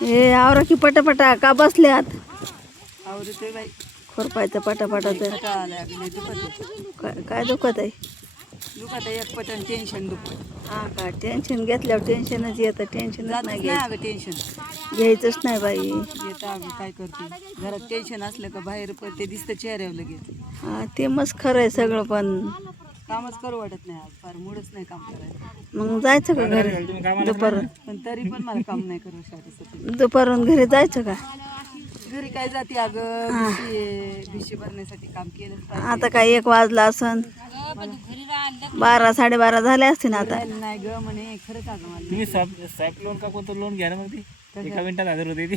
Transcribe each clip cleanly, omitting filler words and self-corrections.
हे आवरा की पटापटा का बसल्यात आवडते बाई खुरपायचं पटापटा तर काय दुखत आहे दुखत एक पटन टेन्शन दुखत हा का टेन्शन घेतल्यावर टेन्शनच येतं टेन्शनच जातच नाही नाही घ्यायचं अगं टेन्शन घ्यायचंच नाही बाई येतं अगं काय करते घरात टेन्शन असलं का बाहेर पण ते दिसतं चेहऱ्यावर लगेच हा ते मस्त खरं आहे सगळं पण कामच करू वाटत नाही आज फार मूडच नाही काम करायचं मग जायचं का घरी दुपारून पण तरी पण मला काम नाही करू शकत दुपारून घरी जायचं का घरी काय जाते अगं भिशी भरण्यासाठी काम केलं पाहिजे. आता काय 1 वाजला असन 12 12:30 झाले असतील आता राहिलं नाही ग म्हणे खरंच अगं मला तुम्ही साहेब लोन का कोणतं लोन घ्या ना मग ती एका मिनिटात हजार होते ती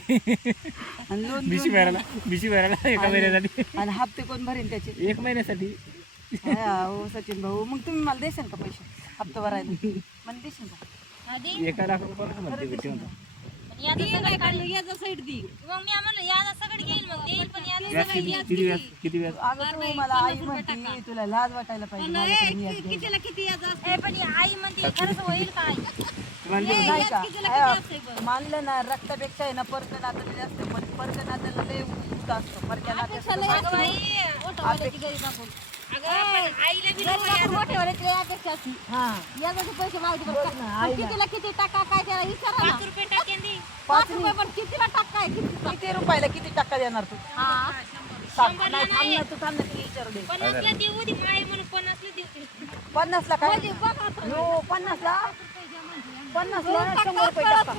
आणि लोन बिशी भरायला एका महिन्यासाठी आणि हप्ते कोण भरेन त्याचे 1 महिन्यासाठी हो सचिन भाऊ मग तुम्ही मला देशाल का पैसे हप्ता भरायला मला देशील का 1 लाख रुपये म्हणते भेटी म्हणतो किती व्याज अगं तू मला आई म्हणती तुला लाज वाटायला पाहिजे माझ्याकडे मी आज नाही का मानलं ना रक्तापेक्षा आहे ना परक नातं जास्त पण परक नात्याला लय उत असतो परक्या किती रुपयाला किती टक्का देणार तू तू थांब ना तिला विचारू दे 50 ला काय 50 ला 100 रुपये टक्का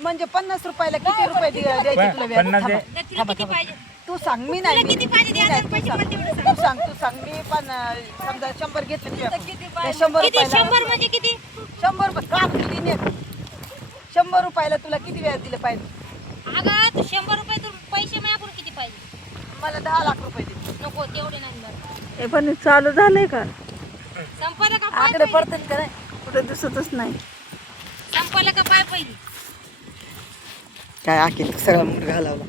म्हणजे 50 रुपयाला किती रुपये द्यायचे तुला व्याज? तू सांग मी नाही तू सांग मी पण समजा 100 घेतले 100 रुपयाला 100 रुपये का किती नेत 100 रुपयाला तुला किती व्याज दिलं पाहिजे अगं तू 100 रुपये तू पैसे माझ्याकडून किती पाहिजे मला 10 लाख रुपये दे नको तेवढे नाही हे पण चालू झालंय का संपलं का आकडे पडतात का नाही कुठे दिसतच नाही संपलं का पाय पहिली काय आखिर सगळा मूड घालावला